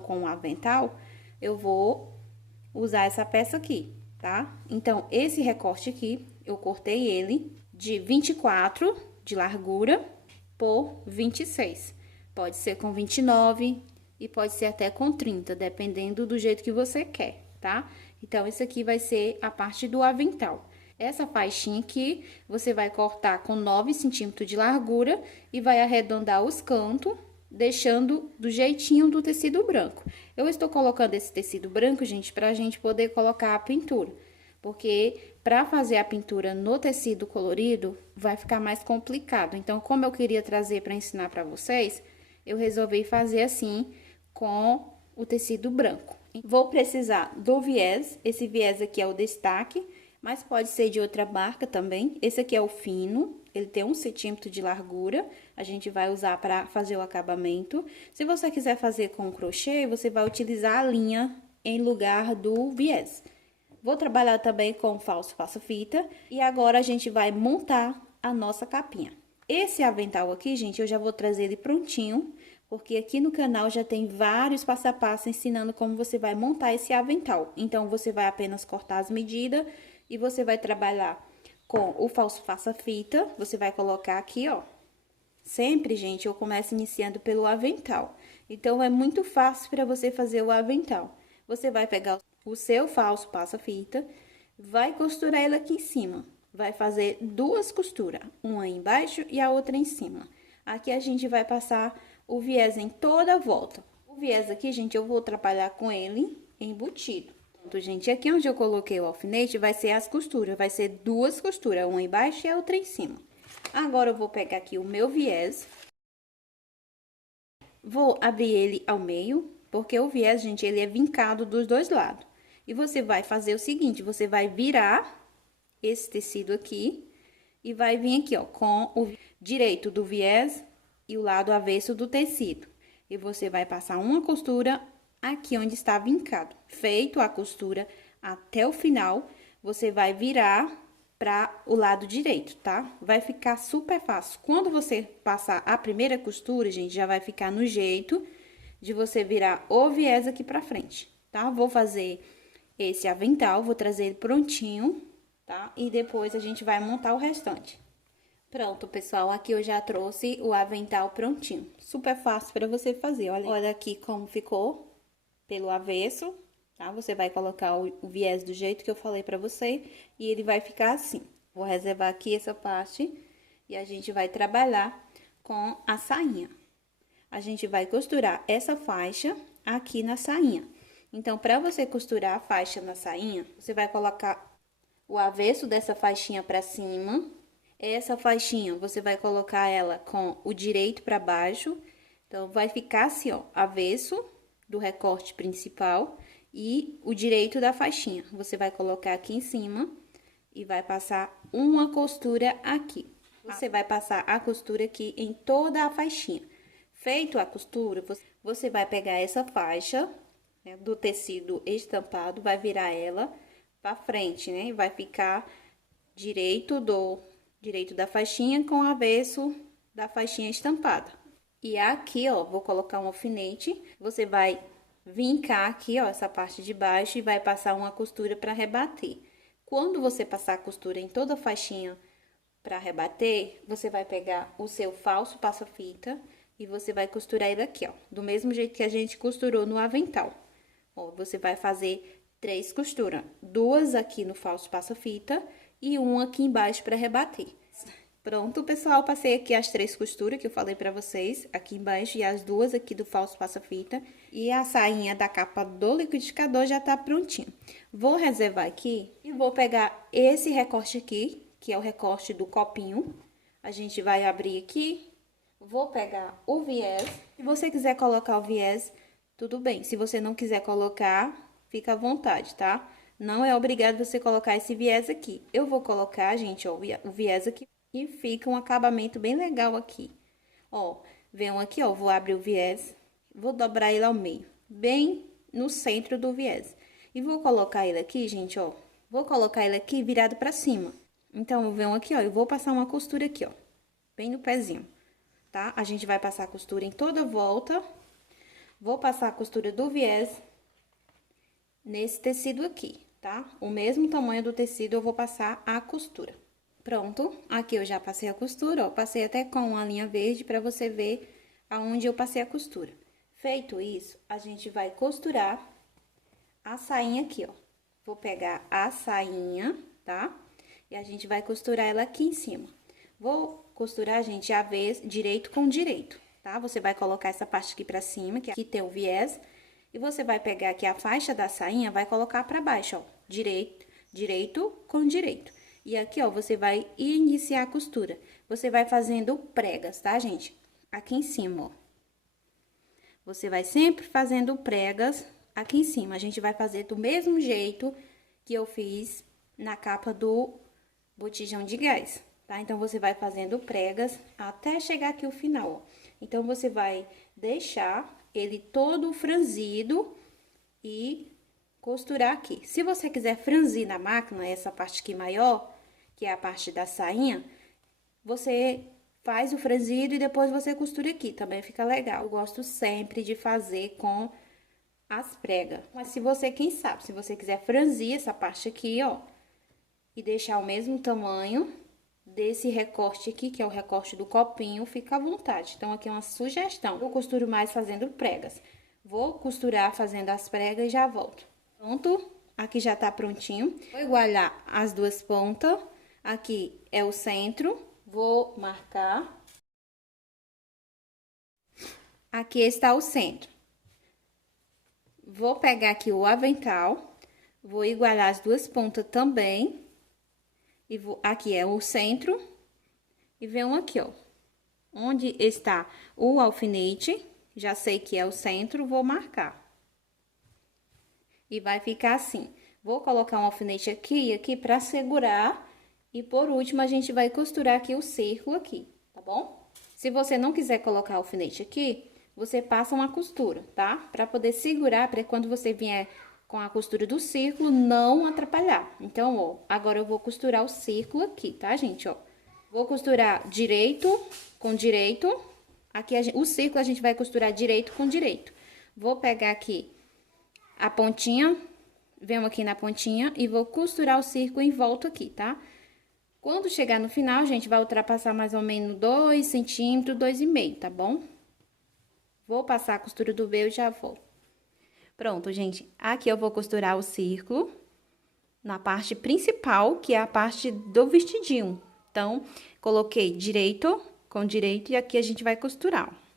com o avental, eu vou usar essa peça aqui, tá? Então, esse recorte aqui, eu cortei ele de 24 de largura por 26. Pode ser com 29 e pode ser até com 30, dependendo do jeito que você quer, tá? Então, esse aqui vai ser a parte do avental. Essa faixinha aqui, você vai cortar com 9 centímetros de largura e vai arredondar os cantos, deixando do jeitinho do tecido branco. Eu estou colocando esse tecido branco, gente, pra gente poder colocar a pintura. Porque para fazer a pintura no tecido colorido, vai ficar mais complicado. Então, como eu queria trazer para ensinar para vocês, eu resolvi fazer assim, com o tecido branco. Vou precisar do viés, esse viés aqui é o destaque, mas pode ser de outra marca também. Esse aqui é o fino, ele tem 1 centímetro de largura, a gente vai usar para fazer o acabamento. Se você quiser fazer com crochê, você vai utilizar a linha em lugar do viés. Vou trabalhar também com falso passa-fita e agora a gente vai montar a nossa capinha. Esse avental aqui, gente, eu já vou trazer ele prontinho, porque aqui no canal já tem vários passo a passo ensinando como você vai montar esse avental. Então, você vai apenas cortar as medidas e você vai trabalhar com o falso passa-fita. Você vai colocar aqui, ó. Sempre, gente, eu começo iniciando pelo avental. Então, é muito fácil para você fazer o avental. Você vai pegar o seu falso passa-fita, vai costurar ele aqui em cima. Vai fazer 2 costuras, uma embaixo e a outra em cima. Aqui a gente vai passar o viés em toda a volta. O viés aqui, gente, eu vou trabalhar com ele embutido. Pronto, gente, aqui onde eu coloquei o alfinete vai ser as costuras, vai ser 2 costuras, uma embaixo e a outra em cima. Agora, eu vou pegar aqui o meu viés, vou abrir ele ao meio, porque o viés, gente, ele é vincado dos dois lados. E você vai fazer o seguinte, você vai virar esse tecido aqui e vai vir aqui, ó, com o direito do viés e o lado avesso do tecido. E você vai passar uma costura aqui onde está vincado. Feito a costura até o final, você vai virar para o lado direito, tá? Vai ficar super fácil. Quando você passar a primeira costura, gente, já vai ficar no jeito de você virar o viés aqui pra frente, tá? Vou fazer esse avental, vou trazer ele prontinho, tá? E depois a gente vai montar o restante. Pronto, pessoal, aqui eu já trouxe o avental prontinho. Super fácil para você fazer, olha aqui como ficou pelo avesso, tá? Você vai colocar o viés do jeito que eu falei pra você e ele vai ficar assim. Vou reservar aqui essa parte e a gente vai trabalhar com a sainha. A gente vai costurar essa faixa aqui na sainha. Então, para você costurar a faixa na sainha, você vai colocar o avesso dessa faixinha pra cima. Essa faixinha, você vai colocar ela com o direito pra baixo. Então, vai ficar assim, ó, avesso do recorte principal e o direito da faixinha. Você vai colocar aqui em cima e vai passar uma costura aqui. Você vai passar a costura aqui em toda a faixinha. Feito a costura, você vai pegar essa faixa, né, do tecido estampado, vai virar ela pra frente, né? Vai ficar direito da faixinha com o avesso da faixinha estampada. E aqui, ó, vou colocar um alfinete, você vai vincar aqui, ó, essa parte de baixo e vai passar uma costura para rebater. Quando você passar a costura em toda a faixinha para rebater, você vai pegar o seu falso passa-fita e você vai costurar ele aqui, ó, do mesmo jeito que a gente costurou no avental. Ó, você vai fazer 3 costuras, 2 aqui no falso passa-fita e uma aqui embaixo para rebater. Pronto, pessoal, passei aqui as 3 costuras que eu falei pra vocês, aqui embaixo, e as 2 aqui do falso passa-fita. E a sainha da capa do liquidificador já tá prontinha. Vou reservar aqui e vou pegar esse recorte aqui, que é o recorte do copinho. A gente vai abrir aqui, vou pegar o viés. Se você quiser colocar o viés, tudo bem. Se você não quiser colocar, fica à vontade, tá? Não é obrigado você colocar esse viés aqui. Eu vou colocar, gente, ó, o viés aqui. E fica um acabamento bem legal aqui. Ó, venham aqui, ó, vou abrir o viés, vou dobrar ele ao meio, bem no centro do viés. E vou colocar ele aqui, gente, ó, vou colocar ele aqui virado pra cima. Então, venham aqui, ó, eu vou passar uma costura aqui, ó, bem no pezinho, tá? A gente vai passar a costura em toda a volta Vou passar a costura do viés nesse tecido aqui, tá? O mesmo tamanho do tecido eu vou passar a costura. Pronto, aqui eu já passei a costura, ó, passei até com uma linha verde pra você ver aonde eu passei a costura. Feito isso, a gente vai costurar a sainha aqui, ó. Vou pegar a sainha, tá? E a gente vai costurar ela aqui em cima. Vou costurar, gente, direito com direito, tá? Você vai colocar essa parte aqui pra cima, que aqui tem o viés, e você vai pegar aqui a faixa da sainha, vai colocar pra baixo, ó. Direito com direito. E aqui, ó, você vai iniciar a costura. Você vai fazendo pregas, tá, gente? Aqui em cima, ó. Você vai sempre fazendo pregas aqui em cima. A gente vai fazer do mesmo jeito que eu fiz na capa do botijão de gás, tá? Então, você vai fazendo pregas até chegar aqui o final, ó. Então, você vai deixar ele todo franzido e costurar aqui. Se você quiser franzir na máquina, essa parte aqui maior, que é a parte da sainha, você faz o franzido e depois você costura aqui, também fica legal. Eu gosto sempre de fazer com as pregas. Mas se você, quem sabe, se você quiser franzir essa parte aqui, ó, e deixar o mesmo tamanho desse recorte aqui, que é o recorte do copinho, fica à vontade. Então, aqui é uma sugestão. Eu costuro mais fazendo pregas. Vou costurar fazendo as pregas e já volto. Pronto, aqui já tá prontinho. Vou igualar as duas pontas. Aqui é o centro, vou marcar. Aqui está o centro. Vou pegar aqui o avental, vou igualar as duas pontas também. E aqui é o centro. E venho aqui, ó, onde está o alfinete, já sei que é o centro, vou marcar. E vai ficar assim. Vou colocar um alfinete aqui e aqui pra segurar. E por último, a gente vai costurar aqui o círculo aqui, tá bom? Se você não quiser colocar alfinete aqui, você passa uma costura, tá? Pra poder segurar, pra quando você vier com a costura do círculo, não atrapalhar. Então, ó, agora eu vou costurar o círculo aqui, tá, gente, ó? Vou costurar direito com direito. Aqui, o círculo a gente vai costurar direito com direito. Vou pegar aqui a pontinha, venho aqui na pontinha e vou costurar o círculo em volta aqui, tá? Quando chegar no final, a gente vai ultrapassar mais ou menos 2 centímetros, 2,5, tá bom? Vou passar a costura do meio e já volto. Pronto, gente. Aqui eu vou costurar o círculo na parte principal, que é a parte do vestidinho. Então, coloquei direito com direito e aqui a gente vai costurar, ó.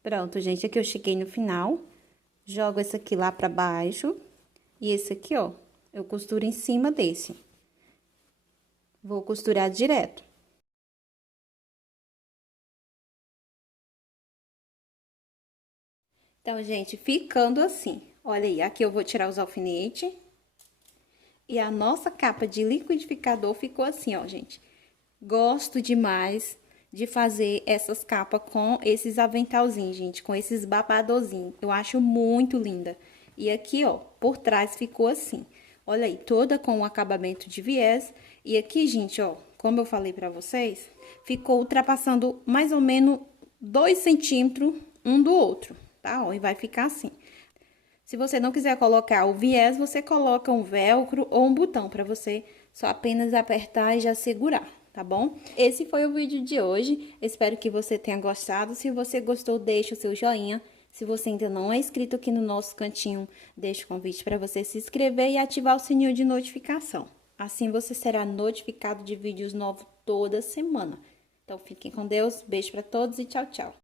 Pronto, gente, aqui eu cheguei no final. Jogo esse aqui lá pra baixo. E esse aqui, ó, eu costuro em cima desse. Vou costurar direto. Então, gente, ficando assim. Olha aí, aqui eu vou tirar os alfinetes. E a nossa capa de liquidificador ficou assim, ó, gente. Gosto demais de fazer essas capas com esses aventalzinhos, gente, com esses babadorzinhos. Eu acho muito linda. E aqui, ó, por trás ficou assim. Olha aí, toda com o acabamento de viés. E aqui, gente, ó, como eu falei pra vocês, ficou ultrapassando mais ou menos 2 centímetros um do outro, tá? Ó, e vai ficar assim. Se você não quiser colocar o viés, você coloca um velcro ou um botão pra você só apenas apertar e já segurar, tá bom? Esse foi o vídeo de hoje, espero que você tenha gostado. Se você gostou, deixa o seu joinha. Se você ainda não é inscrito aqui no nosso cantinho, deixa o convite para você se inscrever e ativar o sininho de notificação. Assim você será notificado de vídeos novos toda semana. Então, fiquem com Deus, beijo para todos e tchau, tchau.